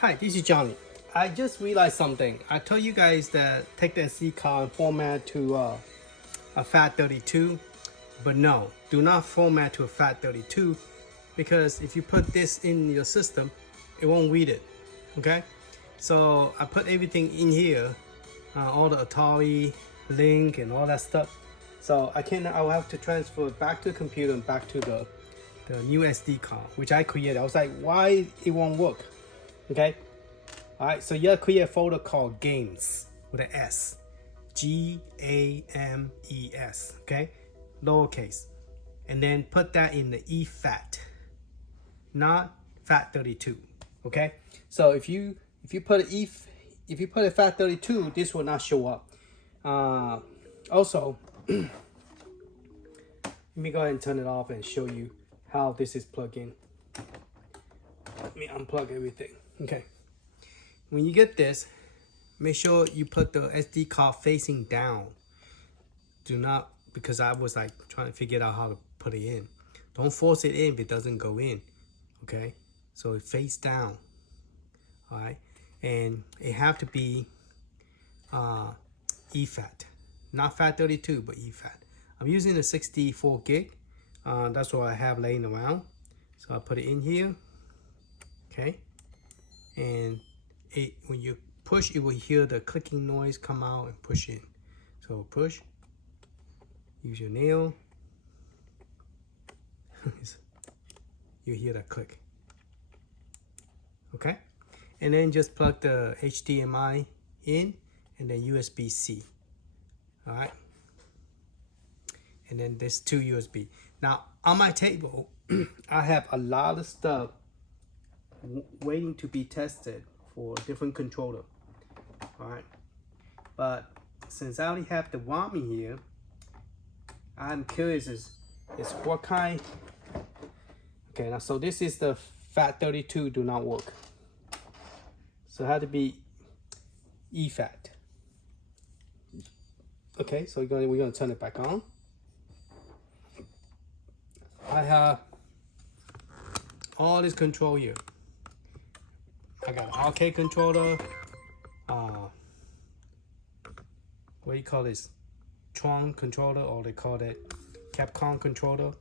Hi, this is Johnny. I just realized something. I told you guys that take the SD card and format to a FAT32, but no, do not format to a FAT32 because if you put this in your system, it won't read it. Okay, so I put everything in here, all the Atari link and all that stuff. So I'll have to transfer it back to the computer and back to the new SD card, which I created. I was like, why it won't work? Okay. All right. So you gotta create a folder called Games with an S, GAMES. Okay, lowercase, and then put that in the exFAT, not FAT32. Okay. So if you put a FAT32, this will not show up. Also, let me go ahead and turn it off and show you how this is plugged in. Let me unplug everything. Okay. When you get this, make sure you put the SD card facing down. Do not, because I was like trying to figure out how to put it in. Don't force it in if it doesn't go in. Okay. So it face down. All right. And it have to be exFAT, not FAT32, but exFAT. I'm using a 64 gig. That's what I have laying around. So I put it in here. Okay. And when you push, it will hear the clicking noise come out and push in. So push. Use your nail. You hear that click. Okay. And then just plug the HDMI in and then USB-C. All right. And then there's two USB. Now on my table, I have a lot of stuff waiting to be tested for different controller. All right. But since I already have the ROM in here, I'm curious is what kind. Okay. Now so this is the FAT32 do not work. So it had to be exFAT. Okay, so we're gonna turn it back on. I have all this control here. I got an arcade controller. What do you call this? Tron controller, or they call it Capcom controller.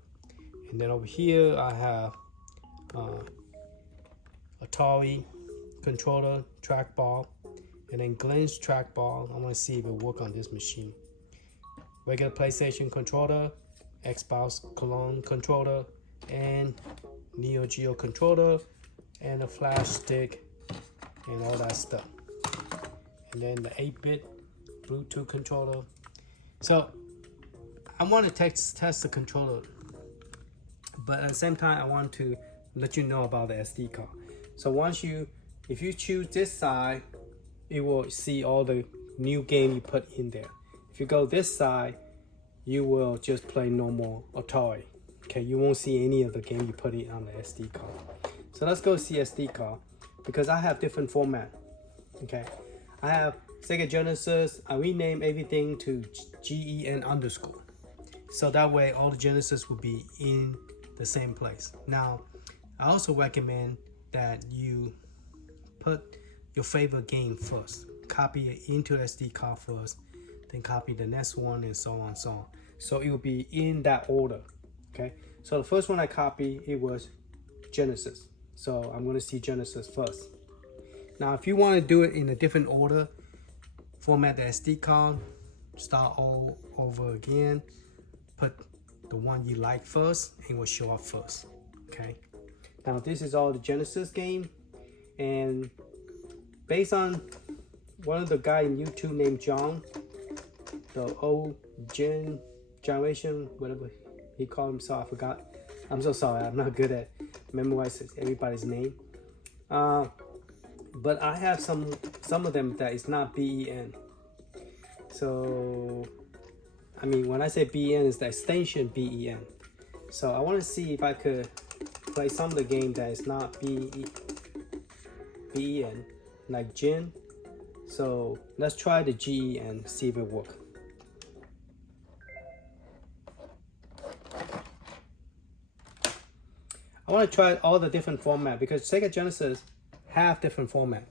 And then over here I have Atari controller, trackball, and then Glenn's trackball. I want to see if it will work on this machine. Regular PlayStation controller, Xbox Cologne controller, and Neo Geo controller, and a flash stick, and all that stuff. And then the 8-bit Bluetooth controller. So I want to test the controller, but at the same time I want to let you know about the SD card. So if you choose this side, it will see all the new game you put in there. If you go this side, you will just play normal Atari. Okay, you won't see any of the game you put in on the SD card. So let's go see SD card, because I have different format. Okay, I have Sega Genesis. I rename everything to GEN underscore. So that way all the Genesis will be in the same place. Now, I also recommend that you put your favorite game first. Copy it into the SD card first, then copy the next one, and so on and so on. So it will be in that order. Okay, so the first one I copied, it was Genesis. So I'm going to see Genesis first. Now if you want to do it in a different order, format the SD card, start all over again, put the one you like first, and it will show up first. Okay, now this is all the Genesis game, and based on one of the guy in YouTube named John, the old generation, whatever he called himself, I forgot. I'm so sorry, I'm not good at memorizing everybody's name. But I have some of them that is not BEN. So I mean, when I say BEN, it's the extension BEN. So I want to see if I could play some of the game that is not BEN, like Gen. So let's try the GEN, see if it works. I want to try all the different format because Sega Genesis have different format.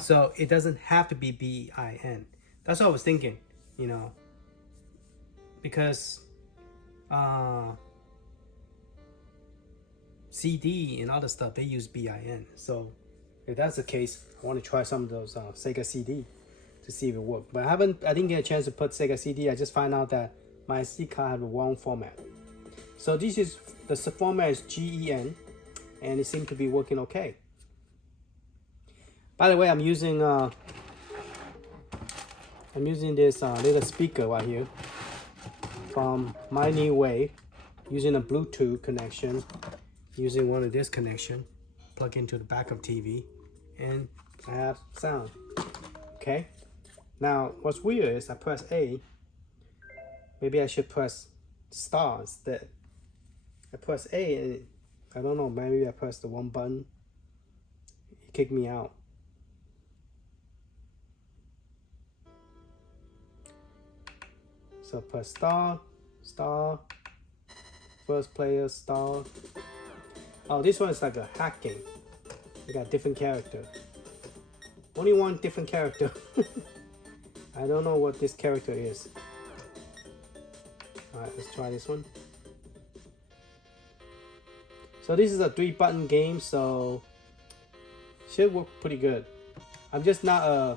So it doesn't have to be BIN. That's what I was thinking, you know, because CD and other stuff, they use BIN. So if that's the case, I want to try some of those Sega CD to see if it works. But I didn't get a chance to put Sega CD. I just found out that my SD card had the wrong format. So this is, the format is GEN, and it seemed to be working okay. By the way, I'm using this little speaker right here from My New Wave, using a Bluetooth connection, using one of this connection, plug into the back of TV, and I have sound. Okay. Now, what's weird is I press A. Maybe I should press star instead. I press A, and I don't know. Maybe I pressed the one button. It kicked me out. So press star, star, first player, star. Oh, this one is like a hack game. You got different character. Only one different character. I don't know what this character is. Alright, let's try this one. So this is a 3-button game, so should work pretty good. I'm just not a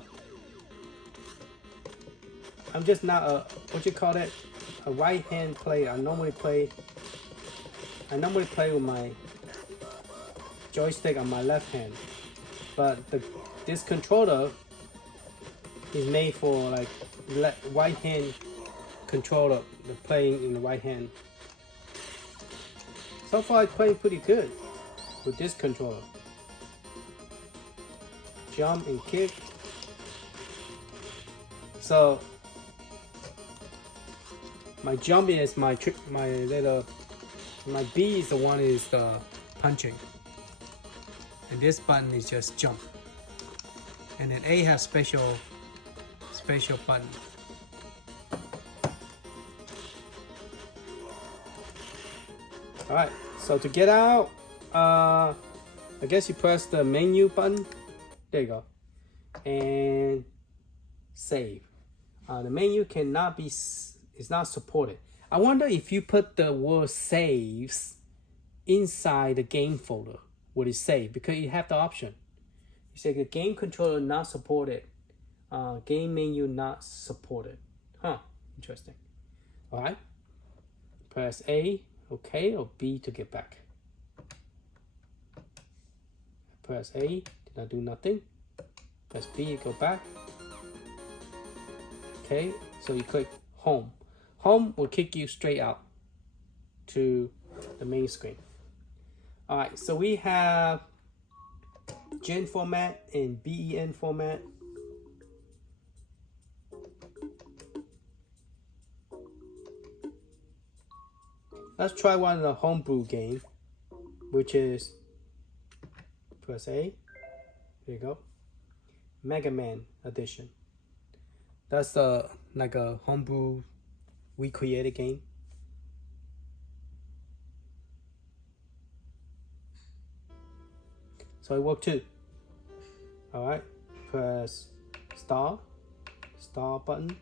what you call it, a right hand player. I normally play with my joystick on my left hand, but this controller is made for like right hand controller, the playing in the right hand. So far it's playing pretty good with this controller. Jump and kick. So my jump is my B is the one is the punching, and this button is just jump, and then A has special button. All right, so to get out, I guess you press the menu button. There you go, and save. The menu cannot be. It's not supported. I wonder if you put the word saves inside the game folder, would it save? Because you have the option. You say the game controller not supported, game menu not supported. Huh, interesting. All right, press A, okay, or B to get back. Press A, did not do nothing. Press B, go back. Okay, so you click home. Home will kick you straight out to the main screen. All right, so we have GEN format and BEN format. Let's try one of the Homebrew game, which is, press A, there you go, Mega Man edition. That's like a Homebrew we created game. So it worked too. Alright, press star button.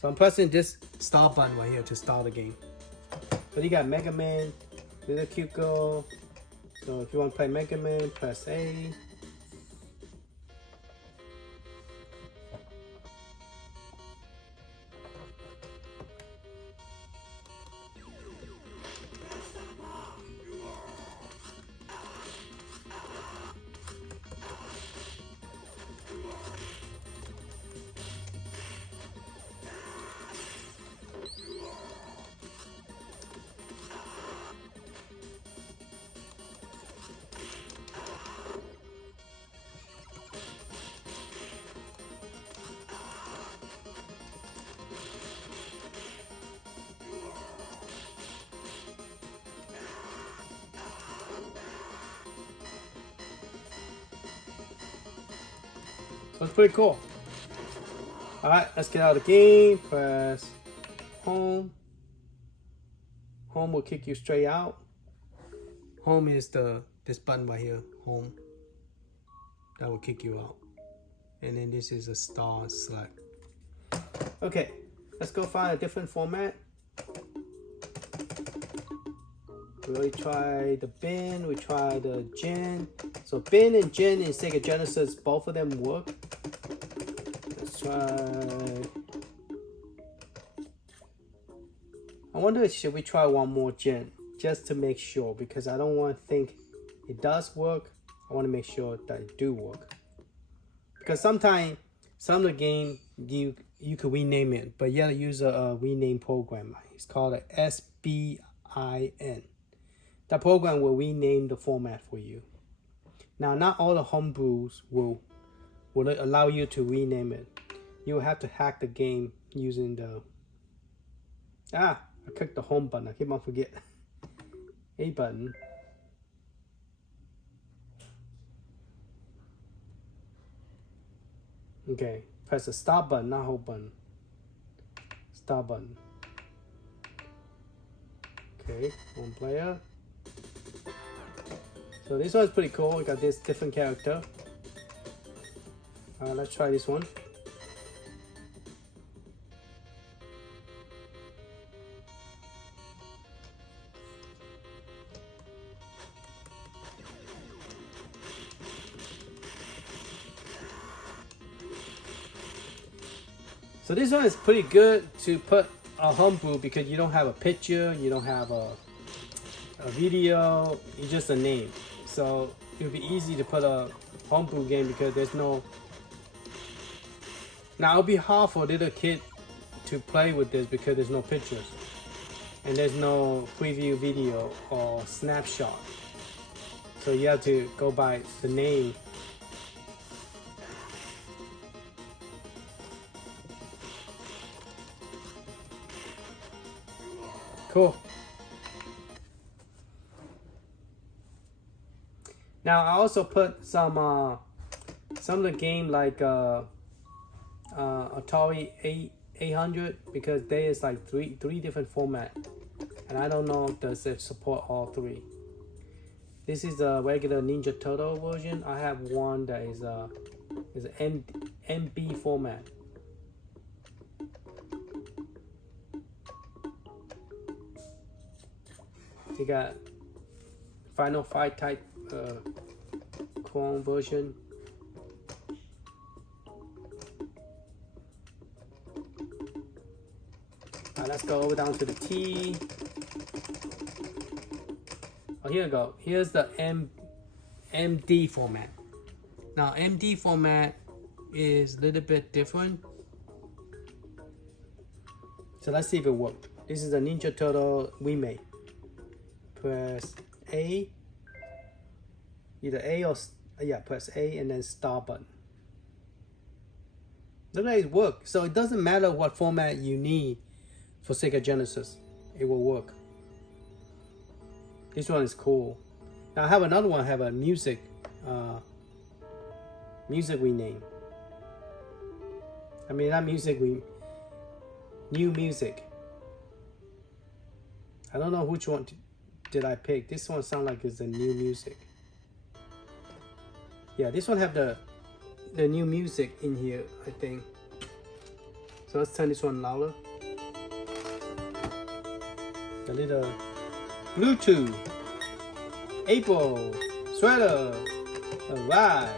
So I'm pressing this star button right here to start the game. But you got Mega Man, little cute girl. So if you want to play Mega Man, press A. So it's pretty cool. Alright, let's get out of the game. Press home. Home will kick you straight out. Home is this button right here, home. that will kick you out. And then this is a star select. Okay, let's go find a different format. We already tried the bin, we tried the gen. So bin and gen in Sega Genesis, both of them work. Let's try. I wonder, should we try one more gen just to make sure, because I don't want to think it does work. I want to make sure that it do work. Because sometimes some of the game you could rename it, but you gotta use a rename program. It's called a SBIN. That program will rename the format for you. Now, not all the homebrews will allow you to rename it. You will have to hack the game using the I clicked the home button. I keep on forget. A button. Okay, press the start button, not home button. Start button. Okay, one player. So this one's pretty cool. We got this different character. Let's try this one. So this one is pretty good to put a homebrew because you don't have a picture, you don't have a video, it's just a name. So it would be easy to put a homebrew game because there's no. Now it'll be hard for a little kid to play with this because there's no pictures and there's no preview video or snapshot. So you have to go by the name. Cool. Now I also put some of the game like Atari 800 because there is like three different formats, and I don't know does it support all three. This is the regular Ninja Turtle version. I have one that is an MB format. You got Final Fight type clone version. Alright, let's go over down to the T. Oh, here we go. Here's the MD format. Now, MD format is a little bit different. So let's see if it worked. This is a Ninja Turtle remake. Press A, either A or press A and then start button. Look like it works. So it doesn't matter what format you need for Sega Genesis, it will work. This one is cool. Now I have another one. I have a music rename. I mean, not music, new music. I don't know which one did I pick. This one sounds like it's the new music. Yeah, this one have the new music in here, I think. So let's turn this one louder. The little Bluetooth, April, sweater, alright.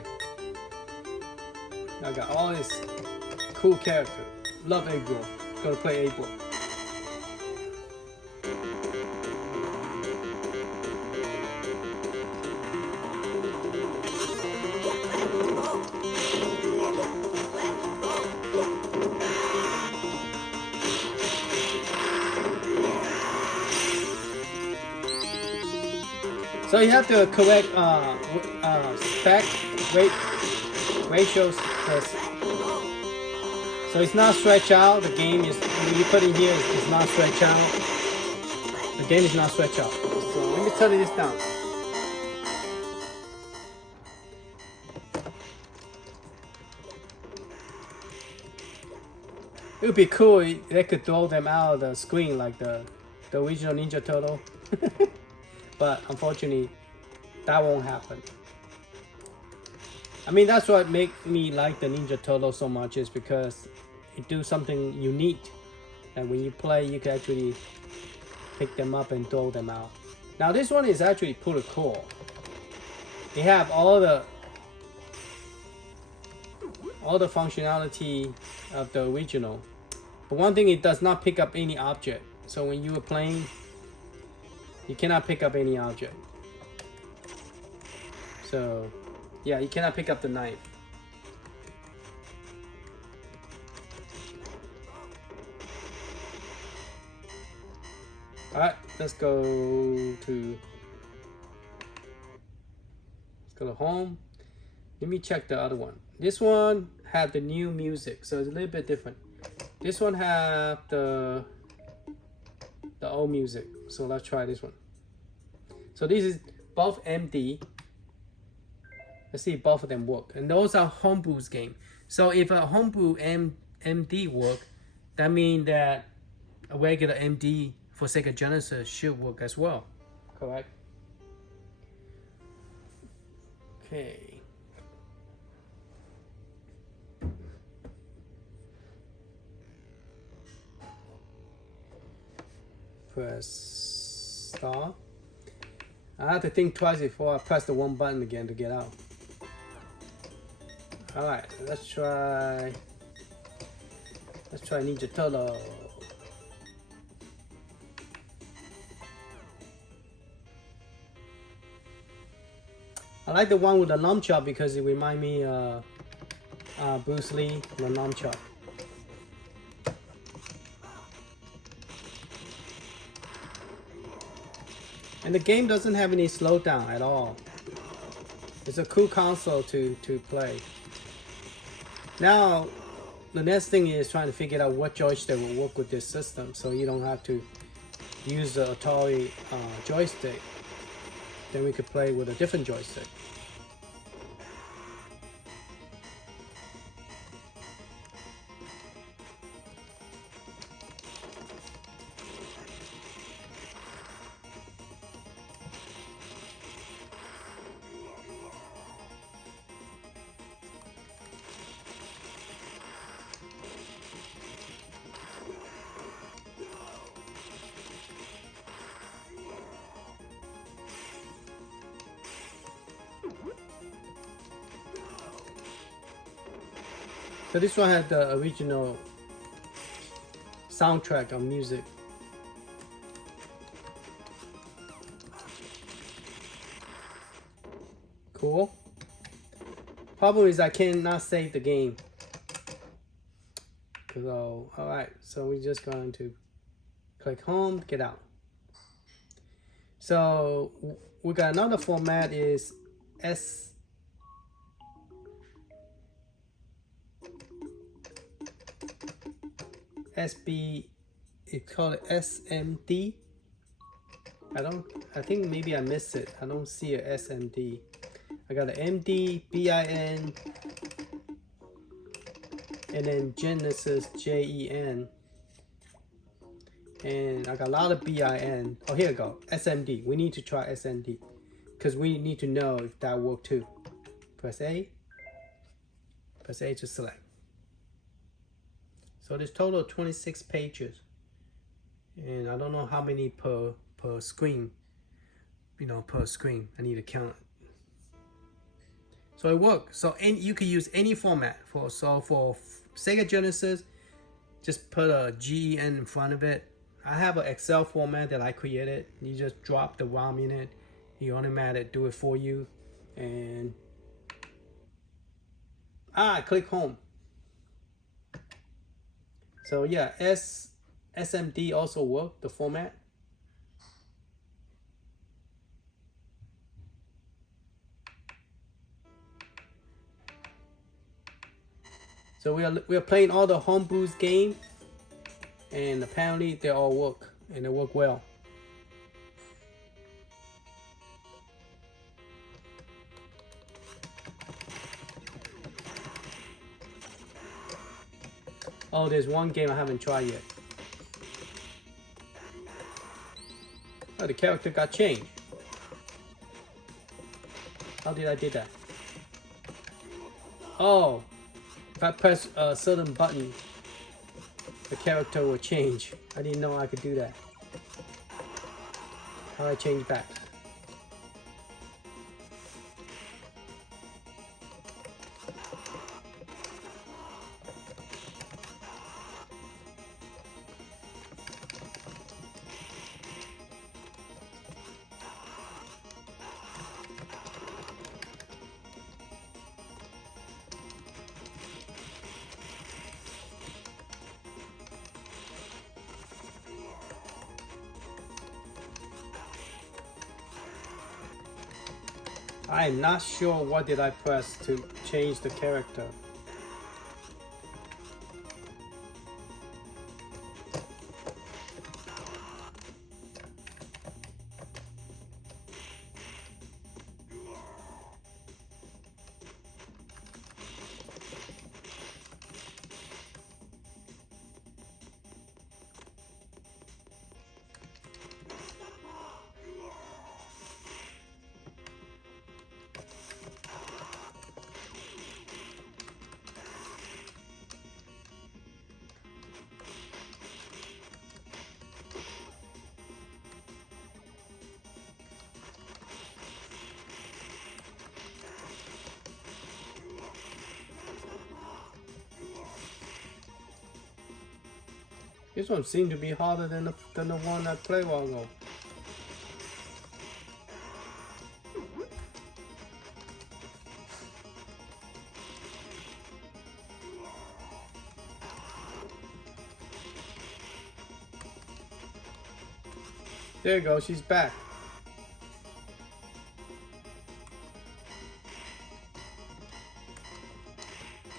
I got all this cool character. Love April. Gonna play April. So you have to correct spec ratios first. So it's not stretch out. The game is, when you put in here, it's not stretch out. The game is not stretch out. So let me turn this down. It would be cool if they could throw them out of the screen like the original Ninja Turtle. But unfortunately, that won't happen. I mean, that's what make me like the Ninja Turtle so much, is because it do something unique. And when you play, you can actually pick them up and throw them out. Now this one is actually pretty cool. They have all the functionality of the original. But one thing, it does not pick up any object. So when you are playing, you cannot pick up any object. So yeah, you cannot pick up the knife. Alright, let's go to home. Let me check the other one. This one had the new music, so it's a little bit different. This one have the old music. So let's try this one. So this is both MD. Let's see if both of them work. And those are Homebrew's game. So if a Homebrew MD work, that means that a regular MD for Sega Genesis should work as well. Correct? Okay. Press start. I have to think twice before I press the one button again to get out. Alright, let's try Ninja Turtle. I like the one with the nunchuck because it reminds me Bruce Lee, the nunchuck. And the game doesn't have any slowdown at all. It's a cool console to play. Now, the next thing is trying to figure out what joystick will work with this system, so you don't have to use the Atari joystick. Then we could play with a different joystick. So this one had the original soundtrack of music. Cool. Problem is I cannot save the game. So, alright, so we're just going to click home, get out. So we got another format is SB, it's called SMD. I think maybe I missed it. I don't see a SMD. I got an MD, BIN, and then Genesis, JEN. And I got a lot of BIN. Oh, here we go. SMD. We need to try SMD because we need to know if that worked too. Press A. Press A to select. So there's total of 26 pages, and I don't know how many per screen. Per screen. I need to count it. So it works. So you can use any format for Sega Genesis. Just put a GEN in front of it. I have an Excel format that I created. You just drop the ROM in it. You automatically do it for you, and click home. So yeah, SMD also work, the format. So we are playing all the Homebrew's game, and apparently they all work, and they work well. Oh, there's one game I haven't tried yet. Oh, the character got changed. How did I do that? Oh, if I press a certain button, the character will change. I didn't know I could do that. How do I change back? I'm not sure what did I press to change the character. This one seemed to be harder than the one I played a while ago. There you go, she's back.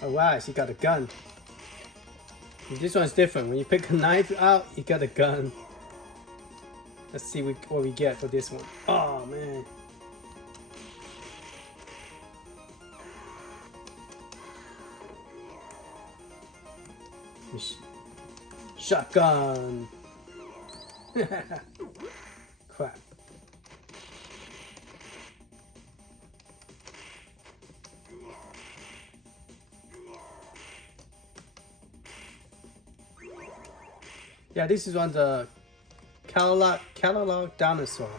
Oh wow, she got a gun. This one's different. When you pick a knife out, you got a gun. Let's see what we get for this one. Oh man. Shotgun. Crap. Yeah, this is on the catalog dinosaur.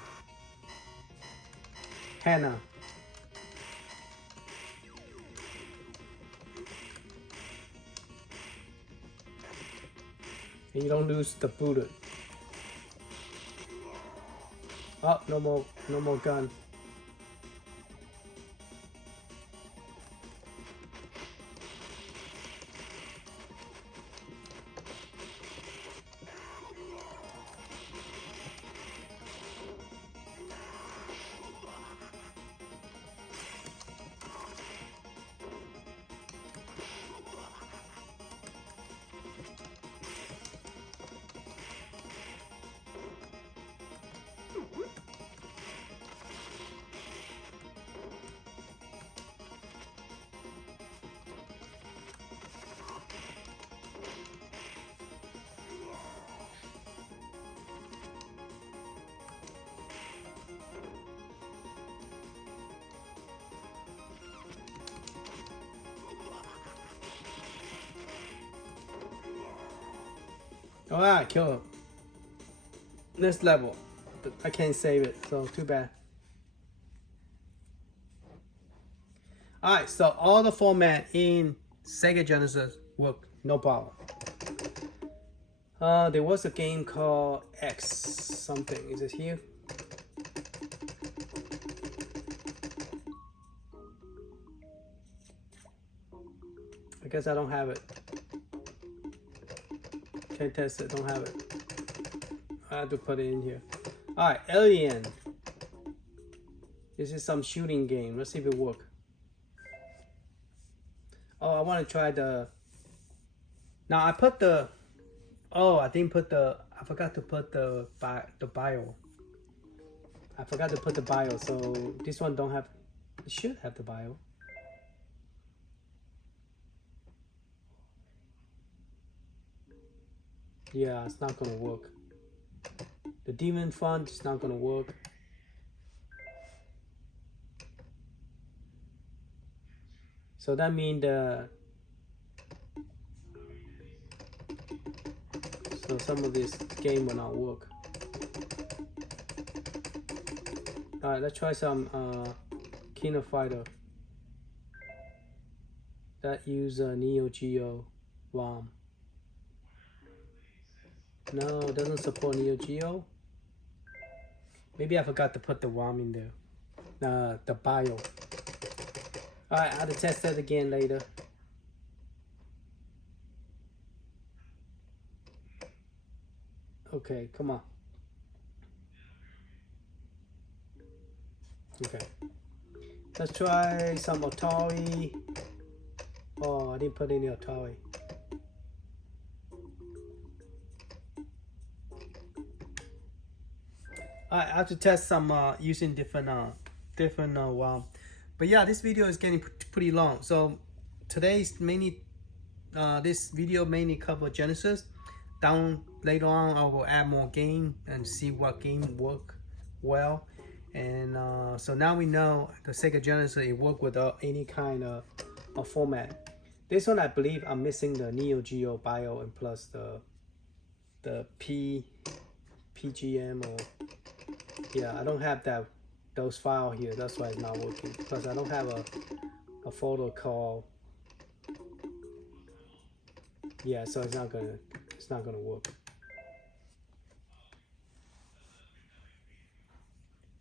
Hannah. And you don't lose the bullet. Oh, no more gun. Alright, kill him. Next level. I can't save it, so too bad. Alright, so all the format in Sega Genesis work, no problem. There was a game called X something. Is it here? I guess I don't have it. Can't test it, don't have it. I have to put it in here. Alright, Alien. This is some shooting game. Let's see if it works. Oh, I want to try the... Now I put the... Oh, I didn't put the... I forgot to put the bio. I forgot to put the bio, so this one don't have... It should have the bio. Yeah, it's not gonna work. The demon font is not gonna work. So that means so some of this game will not work. Alright, let's try some Kino Fighter that use Neo Geo ROM. No, it doesn't support Neo Geo. Maybe I forgot to put the ROM in there. The bio. Alright, I'll test that again later. Okay, come on. Okay. Let's try some Atari. Oh, I didn't put any Atari. I have to test some using different ROM. But yeah, this video is getting pretty long. So today's mainly this video mainly cover Genesis. Down later on, I will add more game and see what game work well. And so now we know the Sega Genesis, it work without any kind of format. This one, I believe I'm missing the Neo Geo bio and plus the PcEngine or yeah, I don't have those files here. That's why it's not working. Plus I don't have a photo call. Yeah, so it's not gonna work.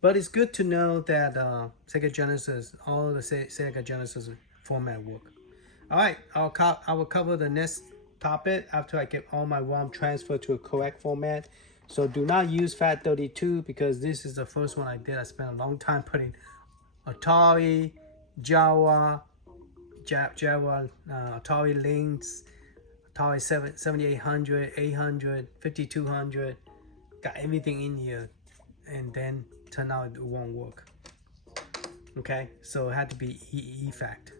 But it's good to know that Sega Genesis, all the Sega Genesis format work. All right, I will cover the next topic after I get all my ROM transferred to a correct format. So do not use FAT32 because this is the first one I did. I spent a long time putting Atari, Java, Atari Lynx, Atari 7800, 800, 5200. Got everything in here, and then turned out it won't work. Okay, so it had to be exFAT.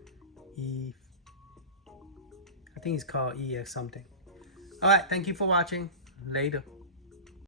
I think it's called EX something. All right, thank you for watching. Later.